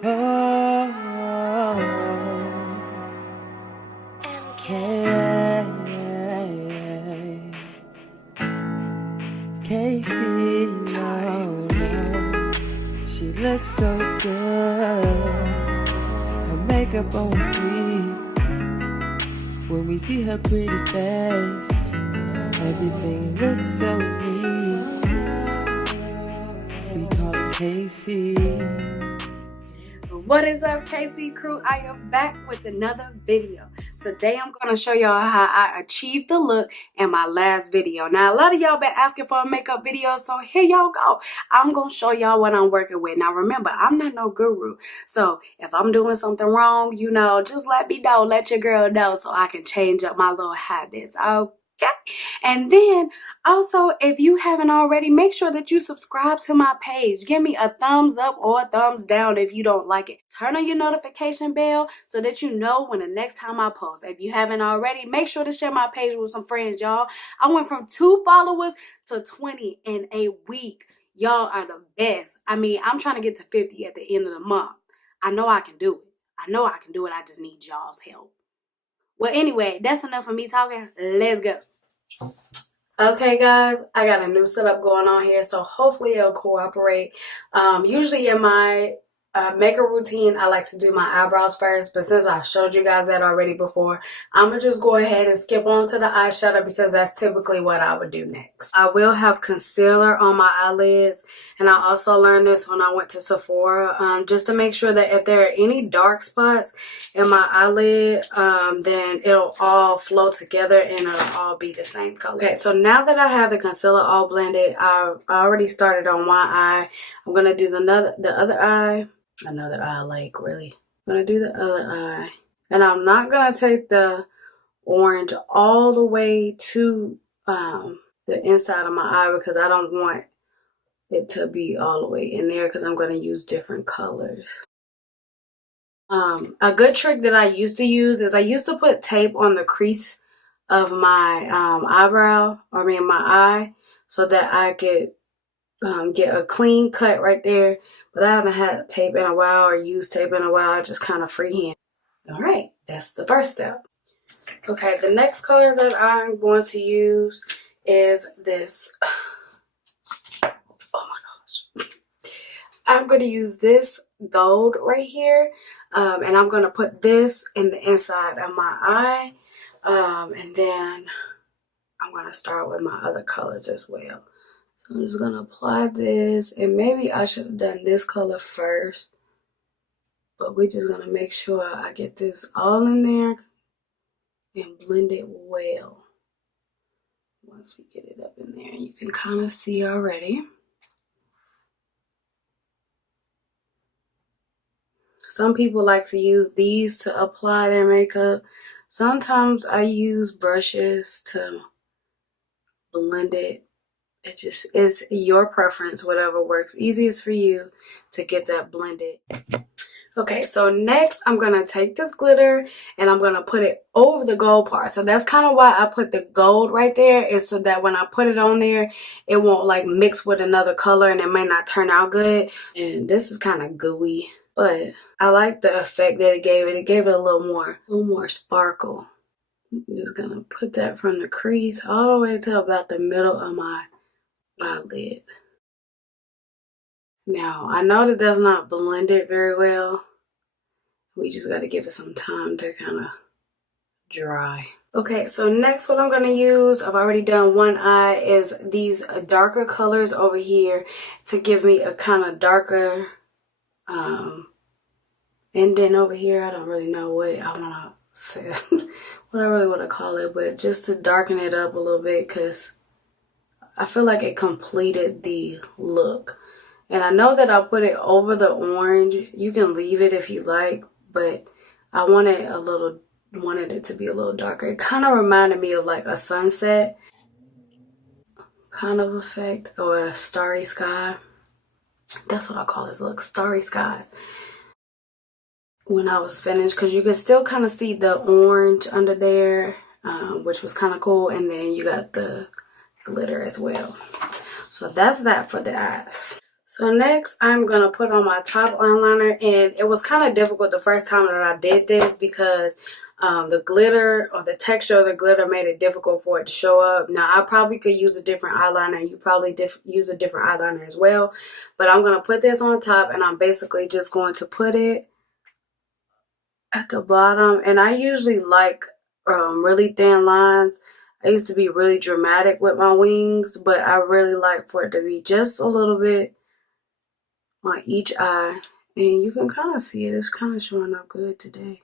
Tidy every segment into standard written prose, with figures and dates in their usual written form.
Casey, no, she looks so good. Her makeup on fleek. When we see her pretty face, everything looks so neat. We call her Casey. What is up, KC crew? I am back with another video. Today I'm going to show y'all how I achieved the look in my last video. Now, a lot of y'all been asking for a makeup video, so here y'all go. I'm going to show y'all what I'm working with. Now, remember, I'm not no guru. So if I'm doing something wrong, you know, just let me know. Let your girl know so I can change up my little habits. Okay, and then also, if you haven't already, make sure that you subscribe to my page. Give me a thumbs up or a thumbs down if you don't like it. Turn on your notification bell so that you know when the next time I post. If you haven't already, make sure to share my page with some friends, y'all. I went from 2 followers to 20 in a week. Y'all are the best. I mean, I'm trying to get to 50 at the end of the month. I know I can do it. I know I can do it. I just need y'all's help. Well, anyway, that's enough of me talking. Let's go. Okay, guys, I got a new setup going on here, so hopefully it'll cooperate. Usually in my makeup routine, I like to do my eyebrows first, but since I showed you guys that already before, I'm going to just go ahead and skip on to the eyeshadow because that's typically what I would do next. I will have concealer on my eyelids, and I also learned this when I went to Sephora, just to make sure that if there are any dark spots in my eyelid, then it'll all flow together and it'll all be the same color. Okay, so now that I have the concealer all blended, I already started on one eye. I'm going to do the other eye. Another eye, like, really. I'm going to do the other eye. And I'm not going to take the orange all the way to the inside of my eye because I don't want it to be all the way in there because I'm going to use different colors. A good trick that I used to use is I used to put tape on the crease of my my eye, so that I could get a clean cut right there. But I haven't had tape in a while or used tape in a while. I just kind of freehand. All right, that's the first step. Okay, the next color that I'm going to use is this. Oh my gosh. I'm going to use this gold right here. And I'm going to put this in the inside of my eye. And then I'm going to start with my other colors as well. So I'm just going to apply this. And maybe I should have done this color first. But we're just going to make sure I get this all in there and blend it well. Once we get it up in there, you can kind of see already. Some people like to use these to apply their makeup. Sometimes I use brushes to blend it. It just is your preference, whatever works easiest for you to get that blended. Okay, so next I'm going to take this glitter and I'm going to put it over the gold part. So that's kind of why I put the gold right there, is so that when I put it on there, it won't like mix with another color and it may not turn out good. And this is kind of gooey, but I like the effect that it gave it. It gave it a little more sparkle. I'm just going to put that from the crease all the way to about the middle of my eyelid. Now, I know that does not blend it very well. We just got to give it some time to kind of dry. Okay, so next what I'm going to use, I've already done one eye, is these darker colors over here to give me a kind of darker indent over here. I don't really know what I want to say, what I really want to call it, but just to darken it up a little bit because I feel like it completed the look. And I know that I put it over the orange. You can leave it if you like, but I wanted it to be a little darker. It kind of reminded me of like a sunset kind of effect, or a starry sky. That's what I call this look, starry skies. When I was finished, because you can still kind of see the orange under there, which was kind of cool. And then you got the glitter as well. So that's that for the eyes. So next, I'm going to put on my top eyeliner, and it was kind of difficult the first time that I did this because the glitter or the texture of the glitter made it difficult for it to show up. Now, I probably could use a different eyeliner, and you probably use a different eyeliner as well, but I'm going to put this on top, and I'm basically just going to put it at the bottom. And I usually like really thin lines. I used to be really dramatic with my wings, but I really like for it to be just a little bit on each eye, and you can kind of see it. It's kind of showing up good today.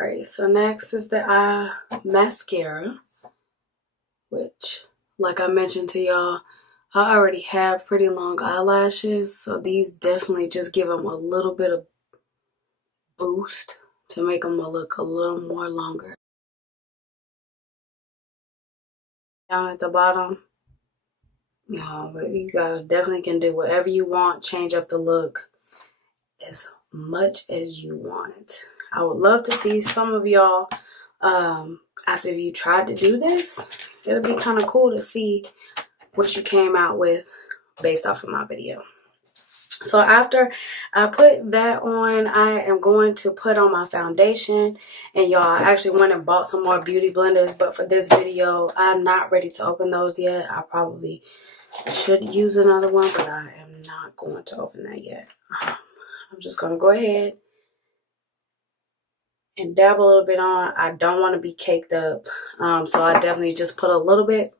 Alright, so next is the eye mascara, which, like I mentioned to y'all, I already have pretty long eyelashes, so these definitely just give them a little bit of boost to make them look a little more longer. Down at the bottom, no, but you guys definitely can do whatever you want, change up the look as much as you want. I would love to see some of y'all after you tried to do this. It'll be kind of cool to see what you came out with based off of my video. So after I put that on, I am going to put on my foundation. And y'all, I actually went and bought some more beauty blenders, but for this video, I'm not ready to open those yet. I probably should use another one, but I am not going to open that yet. I'm just going to go ahead and dab a little bit on. I don't want to be caked up, so I definitely just put a little bit,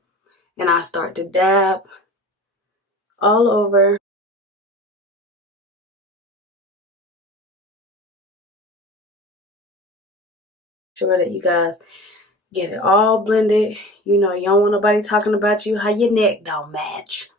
and I start to dab all over. Sure that you guys get it all blended. You know, you don't want nobody talking about you how your neck don't match.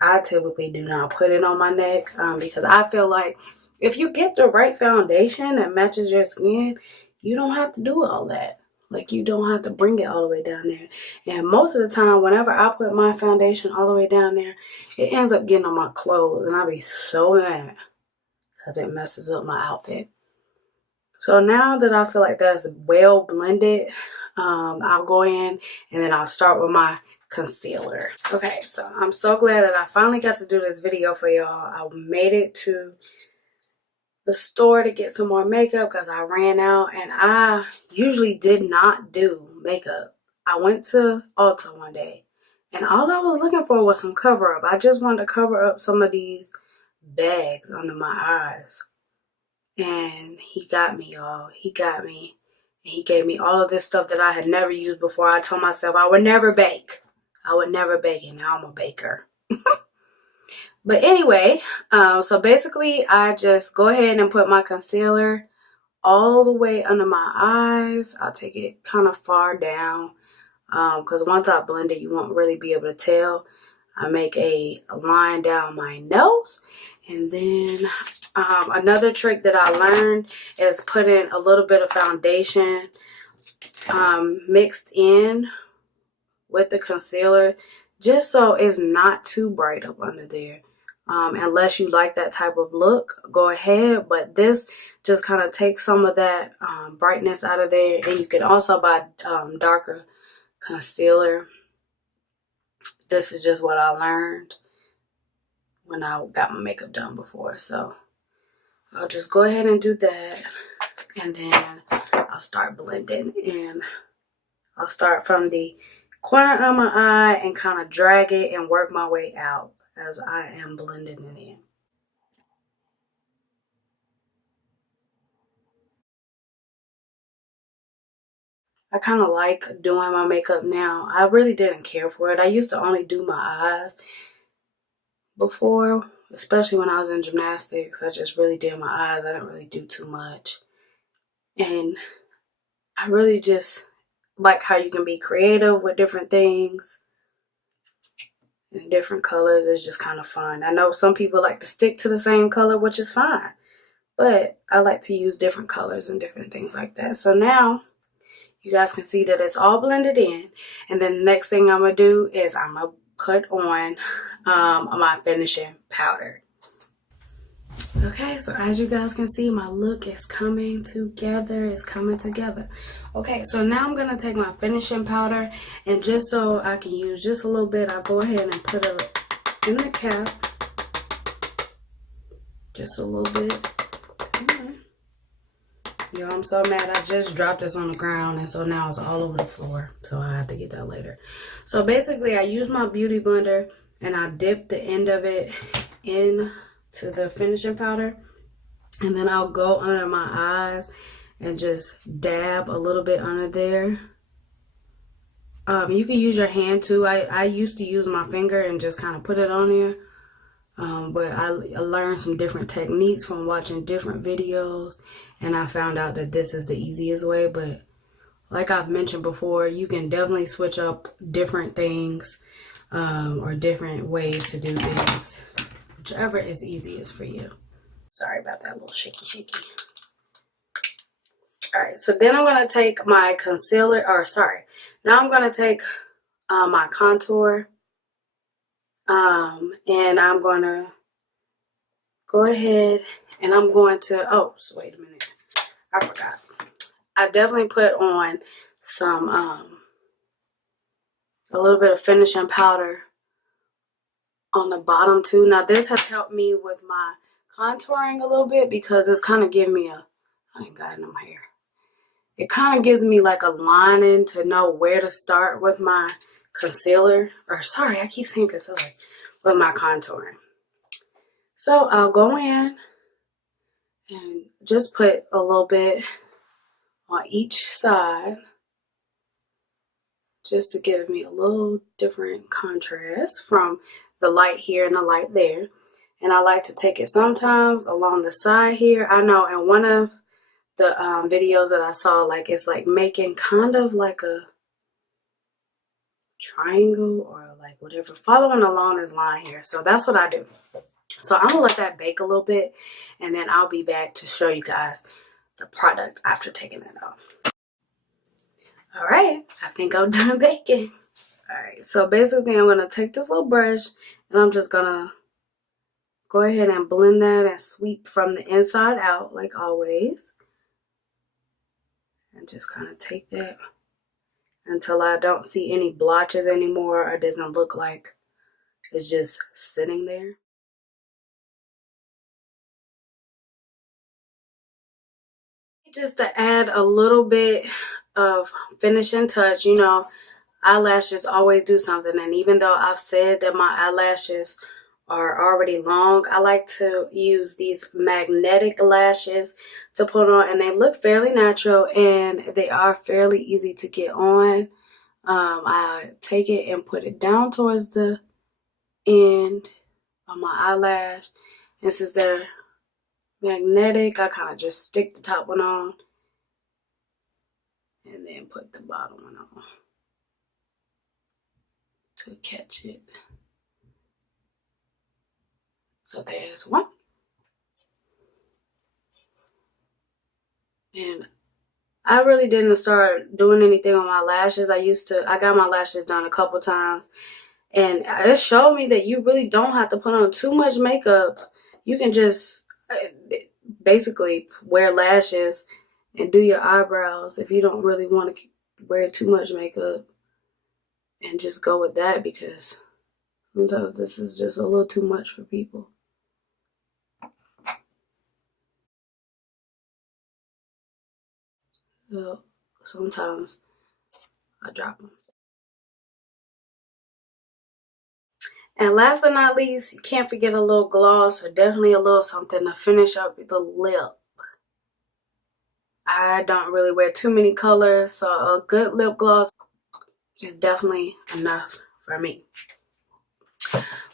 I typically do not put it on my neck because I feel like if you get the right foundation that matches your skin, you don't have to do all that. Like, you don't have to bring it all the way down there. And most of the time, whenever I put my foundation all the way down there, it ends up getting on my clothes, and I be so mad because it messes up my outfit. So now that I feel like that's well blended, I'll go in and then I'll start with my concealer. Okay, so I'm so glad that I finally got to do this video for y'all. I made it to the store to get some more makeup because I ran out, and I usually did not do makeup. I went to Ulta one day, and all I was looking for was some cover up. I just wanted to cover up some of these bags under my eyes. And he got me, y'all. He got me. And he gave me all of this stuff that I had never used before. I told myself I would never bake. I would never bake, and now I'm a baker. But anyway, so basically I just go ahead and put my concealer all the way under my eyes. I'll take it kind of far down because once I blend it, you won't really be able to tell. I make a line down my nose, and then another trick that I learned is putting a little bit of foundation mixed in with the concealer, just so it's not too bright up under there. Unless you like that type of look, go ahead, but this just kind of takes some of that brightness out of there. And you can also buy darker concealer. This is just what I learned when I got my makeup done before. So I'll just go ahead and do that, and then I'll start blending. And I'll start from the corner of my eye and kind of drag it and work my way out as I am blending it in. I kind of like doing my makeup now. I really didn't care for it. I used to only do my eyes before, especially when I was in gymnastics. I just really did my eyes. I didn't really do too much. And I really just like how you can be creative with different things. And different colors is just kind of fun. I know some people like to stick to the same color, which is fine. But I like to use different colors and different things like that. So now you guys can see that it's all blended in. And then the next thing I'm going to do is I'm going to put on my finishing powder. Okay, so as you guys can see, my look is coming together. Okay, so now I'm going to take my finishing powder, and just so I can use just a little bit, I'll go ahead and put it in the cap. Just a little bit. Okay. Yo, I'm so mad. I just dropped this on the ground, and so now it's all over the floor. So I have to get that later. So basically, I use my beauty blender, and I dip the end of it into the finishing powder. And then I'll go under my eyes and just dab a little bit under there. You can use your hand too. I used to use my finger and just kind of put it on there. But I learned some different techniques from watching different videos, and I found out that this is the easiest way. But like I've mentioned before, you can definitely switch up different things or different ways to do things, whichever is easiest for you. Sorry about that little shaky. Alright, so then I'm going to take my concealer, now I'm going to take my contour. And I'm going to go ahead and I'm going to, so wait a minute, I forgot. I definitely put on some, a little bit of finishing powder on the bottom too. Now this has helped me with my contouring a little bit because it's kind of giving me I ain't got it in my hair. It kind of gives me like a lining to know where to start with my concealer, I keep saying concealer, with my contouring. So I'll go in and just put a little bit on each side just to give me a little different contrast from the light here and the light there. And I like to take it sometimes along the side here. I know in one of the videos that I saw, like it's like making kind of like a triangle or like whatever, following along this line here. So that's what I do. So I'm gonna let that bake a little bit, and then I'll be back to show you guys the product after taking it off. All right, I think I'm done baking. All right, so basically I'm gonna take this little brush and I'm just gonna go ahead and blend that and sweep from the inside out like always, and just kind of take that until I don't see any blotches anymore, or it doesn't look like it's just sitting there. Just to add a little bit of finishing touch, you know, eyelashes always do something, and even though I've said that my eyelashes are already long, I like to use these magnetic lashes to put on, and they look fairly natural and they are fairly easy to get on. I take it and put it down towards the end of my eyelash, and since they're magnetic, I kind of just stick the top one on and then put the bottom one on to catch it. So there's one. And I really didn't start doing anything with my lashes. I got my lashes done a couple times, and it showed me that you really don't have to put on too much makeup. You can just basically wear lashes and do your eyebrows if you don't really want to wear too much makeup, and just go with that, because sometimes this is just a little too much for people. So sometimes I drop them. And last but not least, you can't forget a little gloss, or definitely a little something to finish up the lip. I don't really wear too many colors, so a good lip gloss is definitely enough for me.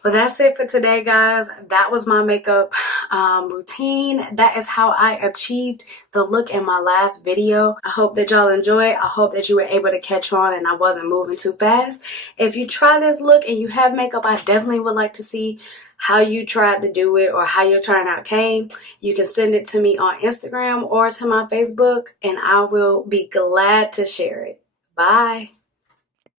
Well, that's it for today, guys. That was my makeup routine. That is how I achieved the look in my last video. I hope that y'all enjoyed. I hope that you were able to catch on and I wasn't moving too fast. If you try this look and you have makeup, I definitely would like to see how you tried to do it or how your turnout came. You can send it to me on Instagram or to my Facebook, and I will be glad to share it. Bye.